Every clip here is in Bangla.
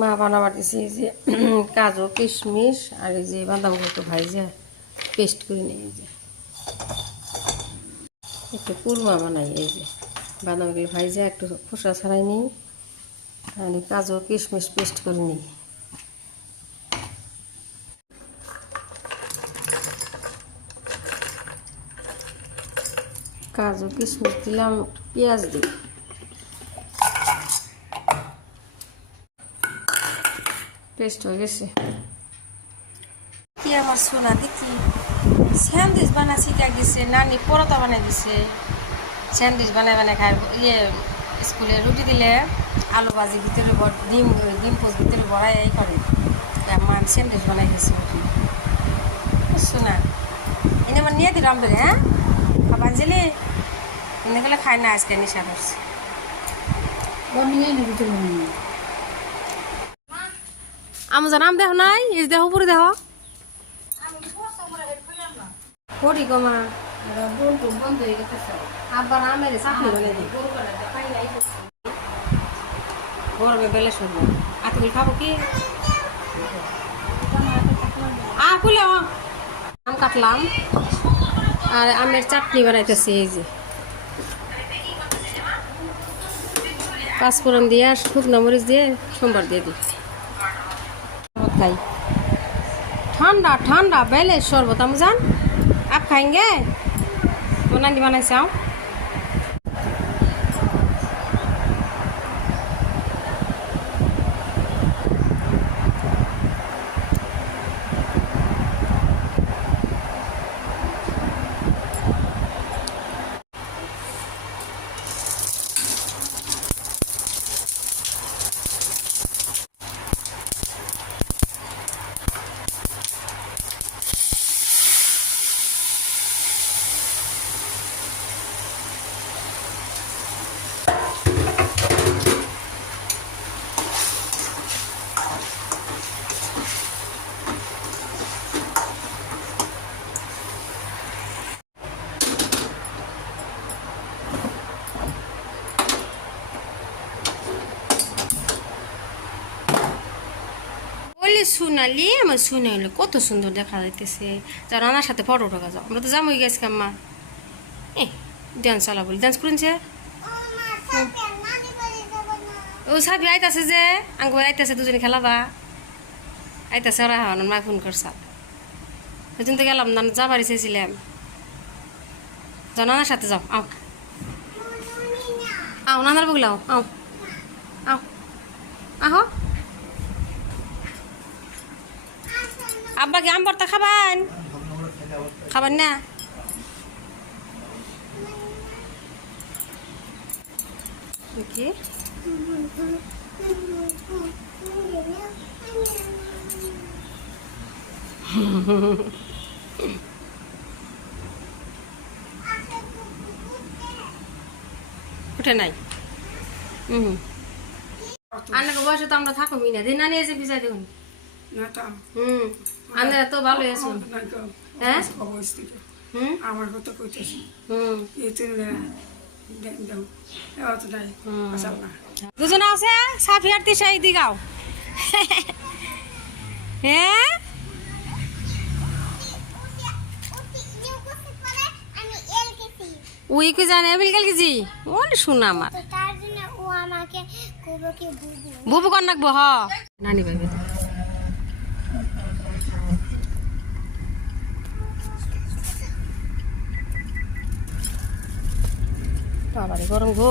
মা বানাবাটিছি যে কাজু কিশমিশ আর এই যে বাদামগুলো একটু ভাইজা পেস্ট করে নিই। এই যে একটু কুরমা বানাই। এই যে বাদামগুলো ভাইজা একটু খোসা ছাড়াই নিই আর কাজু কিশমিশ পেস্ট করে নিই। কাজু কিশমিশ দিলাম, পেঁয়াজ দিই, পেস্ট হয়ে গেছে। কি আমার সোনা দেখি স্যান্ডউইচ বানা শিখা গেছে, নানি পরোটা বানাই দিছে। স্যান্ডউইচ বানাই বানাই খায়। স্কুলে রুটি দিলে আলু ভাজি ভিতরে ডিম ডিম পোস্ট ভিতরে বড়াই এই করে আমার স্যান্ডউইচ বানাই গেছে রুটি। সোনা এনে আমার নিয়ে দিলাম ধরে। হ্যাঁ খাবার জেলে এনে গেলে খায় না, আজকে নেশা করছে। আমি জানাম দেখ নাই, এই দেহ পুরি দেহ করি গমা বন্ধ হয়ে গেছে। আবার আমের চাটনি বানিয়ে দিই গরমে বেলে শুনবো। আতগুলি খাবো কি খুলে আম কাটলাম আর আমের চাটনি বানাইতেছি। এই যে পাঁচফোড়ন দিয়ে আর শুকনো মরিচ দিয়ে সোমবার দিয়ে দিই। খাই ঠান্ডা ঠান্ডা বেলে শরবত हम जान आप खाएंगे? बना नहीं बनाई साओ সোনালি আমার শুনে হলো কত সুন্দর দেখা যাইতেছে। যার রানার সাথে ফটো টোকা যাও, আমরা তো জামই গেছি আম্মা। ডান্স চালা বলি ডান্স করেছে। ও সাবি আইতাছে যে আঙ্গ আইতাছে, দুজনে খেলাবা আইতাছে। ওরা হওয়ান মা ফোন করছা ওই তো গেলাম না, যাবারই চেয়েছিলাম। যাও নানার সাথে যাও, আও আও নানার বগলাও, আও আও আহ। আব্বা কি আম ভর্তা খাবেন? খাবেন না? কি উঠে নাই। আন্নাকে বয়সে তো আমরা থাকো মিনা দিন না নিয়ে এসে পিছাই দেখুন। আন্না তো ভালো আছে। হ্যাঁ আমার কথা কইতেছি দুজনে আছে সাফি আর তিশা এই দিগাও। হ্যাঁ ওই কি জানে বিলকাল কেজি ওরে শোনা আমার বুবু কন রাখবো। হ নানি ভাই বাবারে গরম গো।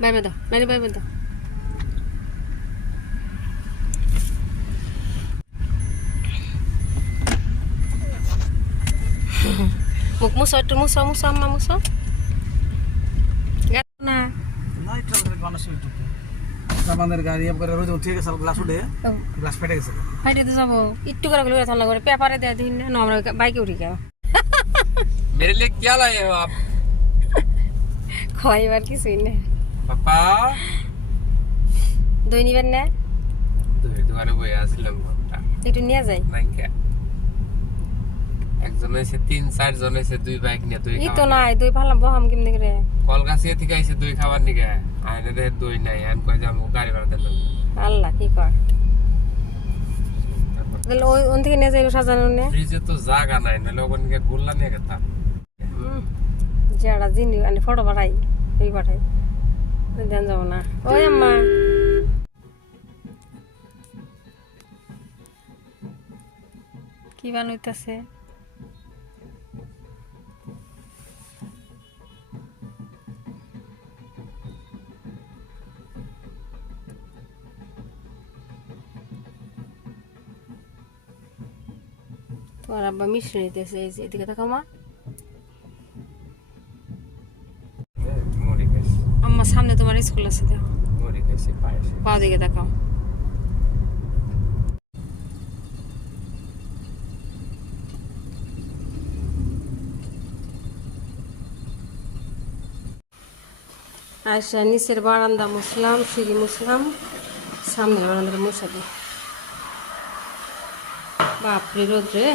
বাই বাই দাও নানি বাই বাই দাও। মুখ মুছো একটু মুছো মুছো আম্মা মুছো না আমাদের গাড়ি করে রোজ উঠে গেছে গ্লাস উঠে গ্লাস ফেটে গেছে ফাইটে তো যাবো একটু করে গুলো ঠান্ডা করে পেপারে দেয়া দিন না আমরা বাইকে উঠি গেল। मेरे लिए क्या लाए हो आप? খাইবার কিছুই না পাপা দই নিবেন না দোকানে বই আসলাম ঘন্টা একটু নিয়ে যাই নাইকা একজন এসে 3-4 জন এসে 2 বাইক নিয়ে দই ই তো খাওয়া নাই দই ফালাম বহাম কেমনে করে কলকাছিয়া থেকে এসে দই খাবার নিকে আইনে রে দই নাই আন কই যাম গাড়ি ভাড়া দিলাম আল্লাহ কি কর তাহলে ওই ওন থেকে নিয়ে যাইলো সাজানো নে ফ্রিজে তো জায়গা নাই নাহলে ওখানে গিয়ে গুল্লা নিয়ে গেতাম যারা জিনি আনি ফটো পাঠাই এই পাঠাই দেন যাবো না ওই আম্মা কি বানাইতেছে তোমার আব্বা মিষ্টি নিতেছে এই যে এদিকে দেখো মা মরি গেছে আম্মা সামনে তোমার স্কুল আছে দেখো মরি গেছে পায়েছে পাও দিকে দেখাও আয়সা নিচের বারান্দা মুসলাম সিঁড়ি মুসলাম সামনের বারান্দার মশাতে বাপরে রোদ্রে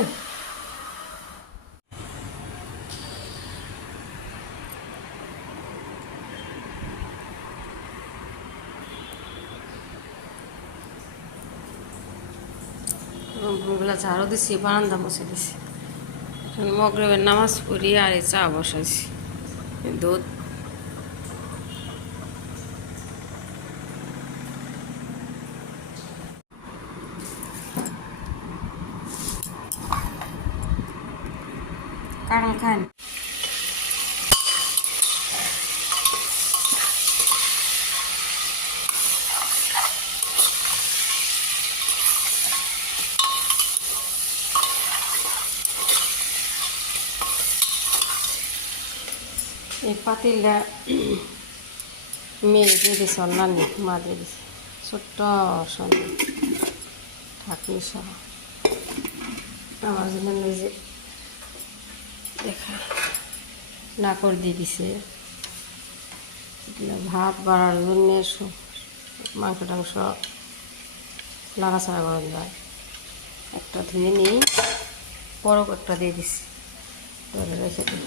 রুমগুলা ঝাড়ু দিছি বারান্দা মুছে দিছি মগরবের নামাজ পড়ি আর এই চা বসাইছি দুধ কারণ খান এই পাতিলটা মেয়ে দিয়ে দিছে নানি মা দিয়ে দিছে ছোট্ট সন্ধ্যা ঢাকনি সহ আমার জন্য নিজে দেখা নাকর দিয়ে দিছে ভাত বাড়ার জন্য মাংস টাংস লাড়াছাড়া করা যায় একটা ধুয়ে নিই পরক একটা দিয়ে দিছি রেখে দিই